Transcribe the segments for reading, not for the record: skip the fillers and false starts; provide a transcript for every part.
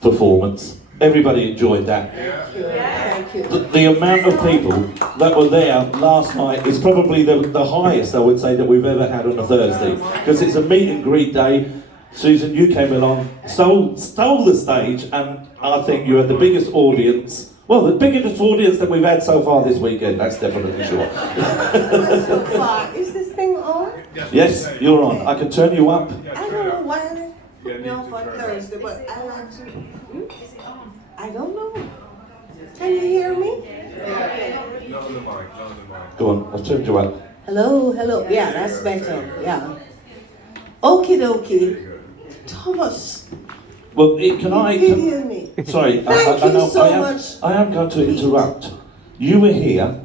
performance. Everybody enjoyed that. Thank you. The amount of people that were there last night is probably the highest, I would say, that we've ever had on a Thursday. Because it's a meet and greet day. Susan, you came along, stole the stage, and I think you had the biggest audience. Well, the biggest audience that we've had so far this weekend, that's definitely sure. So far, is this thing on? Yes, you're on. I can turn you up. I don't know why put me on for Thursday, but I like to. I don't know. Can you hear me? Not on the mic. Go on, I've turned you up. Hello, hello. Yeah, that's better. Yeah. Okie dokie. Thomas, Well, can I? you hear me? Sorry, Thank you so much. I am going to interrupt. You were here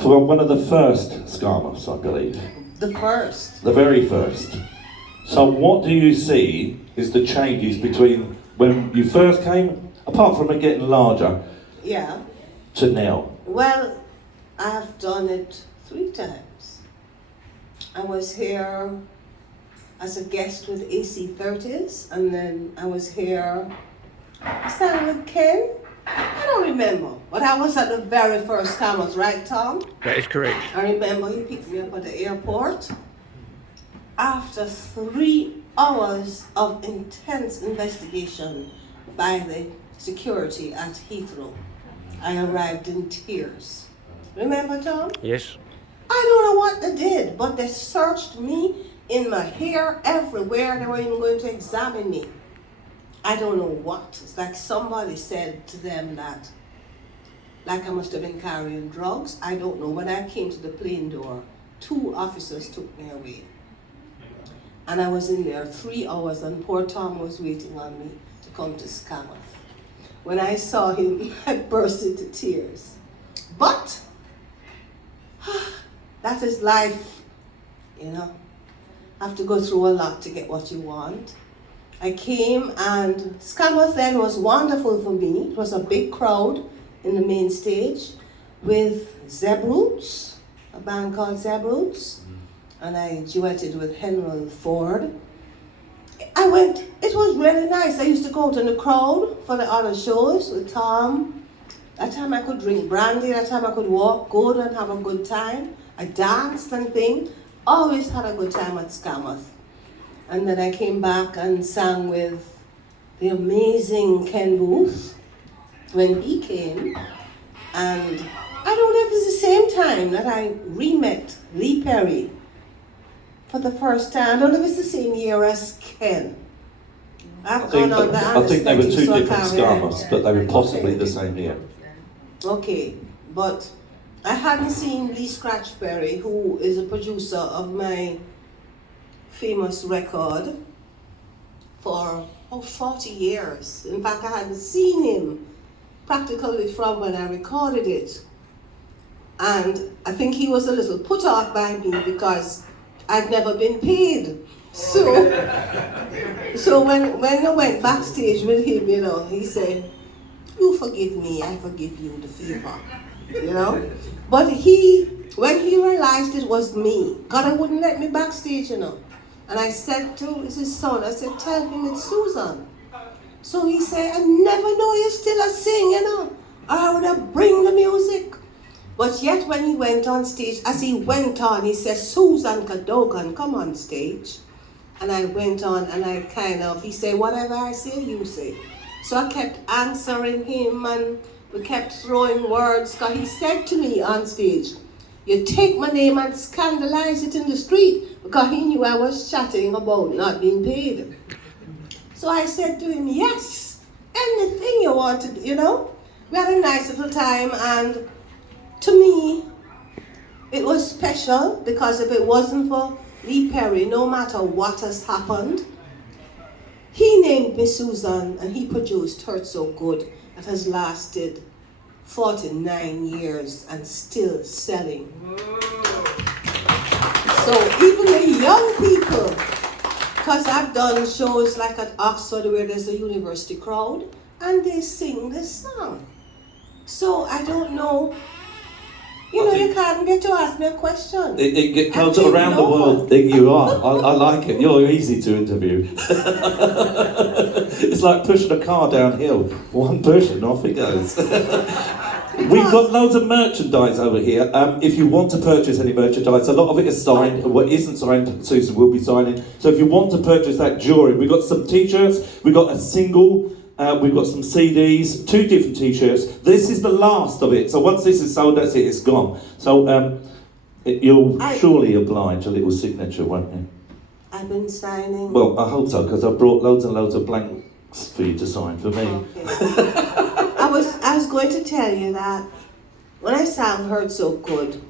for one of the first Skamouths, I believe. The first. The very first. So what do you see is the changes between when you first came, apart from it getting larger, Yeah. to now? Well, I have done it 3 times. I was here as a guest with AC30s, and then I was here sang with Ken. I don't remember, but I was at the very first Skamouth, right, Tom? That is correct. I remember he picked me up at the airport. After 3 hours of intense investigation by the security at Heathrow, I arrived in tears. Remember, Tom? Yes. I don't know what they did, but they searched me in my hair, everywhere. They were even going to examine me. I don't know what. It's like somebody said to them that, like I must have been carrying drugs. I don't know. When I came to the plane door, 2 officers took me away. And I was in there 3 hours, and poor Tom was waiting on me to come to Skamouth. When I saw him, I burst into tears. But that is life, you know. Have to go through a lot to get what you want. I came, and Skamouth then was wonderful for me. It was a big crowd in the main stage with Zebroots, a band called Zebroots, and I duetted with Henry Ford. It was really nice. I used to go out in the crowd for the other shows with Tom. That time I could drink brandy, that time I could walk good and have a good time. I danced and things. Always had a good time at Skamouth. And then I came back and sang with the amazing Ken Booth when he came. And I don't know if it's the same time that I re-met Lee Perry for the first time. I don't know if it's the same year as Ken. I think they were 2 different Skamouths, but they were possibly Okay. the same year. Okay, but I hadn't seen Lee Scratch Perry, who is a producer of my famous record, for 40 years. In fact, I hadn't seen him practically from when I recorded it. And I think he was a little put off by me because I'd never been paid. So when I went backstage with him, you know, he said, "You forgive me, I forgive you the favor." You know? But when he realized it was me, God wouldn't let me backstage, you know. And I said to his son, I said, "Tell him it's Susan." So he said, "I never know you still a sing, you know, or I would have bring the music." But yet when he went on stage, as he went on, he said, "Susan Cadogan, come on stage." And I went on and he said, "Whatever I say, you say." So I kept answering him, and we kept throwing words, because he said to me on stage, "You take my name and scandalize it in the street," because he knew I was chatting about not being paid. So I said to him, "Yes, anything you want to do," you know. We had a nice little time, and to me, it was special, because if it wasn't for Lee Perry, no matter what has happened, he named me Susan, and he produced Hurt So Good, that has lasted 49 years and still selling. So even the young people, because I've done shows like at Oxford where there's a university crowd, and they sing this song. So I don't know You know, you can't get to ask me a question. It goes I've around the taken world. over. There you are. I like it. You're easy to interview. It's like pushing a car downhill. One push and off it goes. We've got loads of merchandise over here. If you want to purchase any merchandise, a lot of it is signed. What isn't signed, Susan will be signing. So if you want to purchase that jewellery, we've got some t-shirts, we've got a single, we've got some CDs, 2 different t-shirts. This is the last of it. So once this is sold, that's it, it's gone. So you'll surely oblige a little signature, won't you? I've been signing. Well, I hope so, because I brought loads and loads of blanks for you to sign for me. Okay. I was going to tell you that when I sang Heard So Good,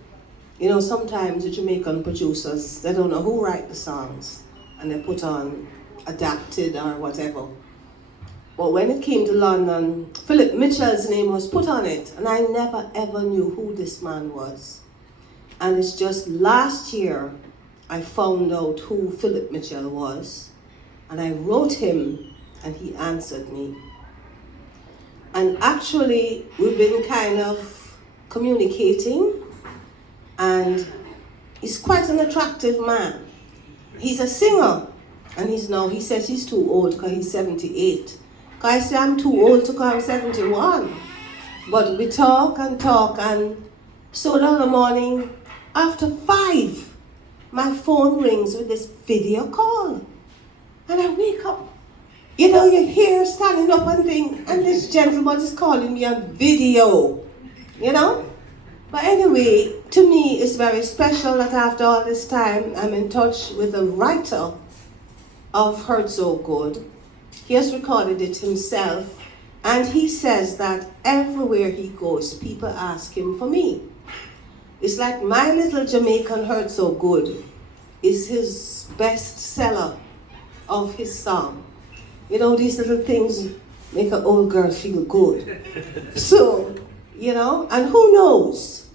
you know, sometimes the Jamaican producers, they don't know who write the songs, and they put on adapted or whatever. But when it came to London, Philip Mitchell's name was put on it, and I never ever knew who this man was. And it's just last year I found out who Philip Mitchell was, and I wrote him, and he answered me. And actually, we've been kind of communicating, and he's quite an attractive man. He's a singer, and he says he's too old because he's 78. I say I'm too old to come 71. But we talk, and so the other morning, after 5, my phone rings with this video call. And I wake up. You know, you hear standing up and thing, and this gentleman is calling me on video, you know? But anyway, to me, it's very special that after all this time, I'm in touch with the writer of Heard So Good. He has recorded it himself, and he says that everywhere he goes, people ask him for me. It's like My Little Jamaican Heard So Good is his best seller of his song. You know, these little things make an old girl feel good. So, you know, and who knows,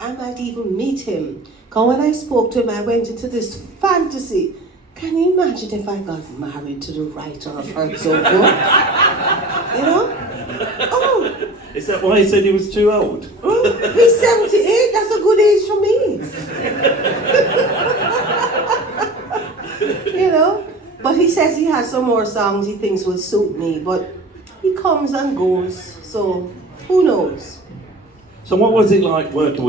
I might even meet him. Because when I spoke to him, I went into this fantasy. Can you imagine if I got married to the writer of Heard So Good? You know? Oh. Is that why he said he was too old? He's 78, that's a good age for me. You know? But he says he has some more songs he thinks will suit me, but he comes and goes, so who knows? So what was it like working with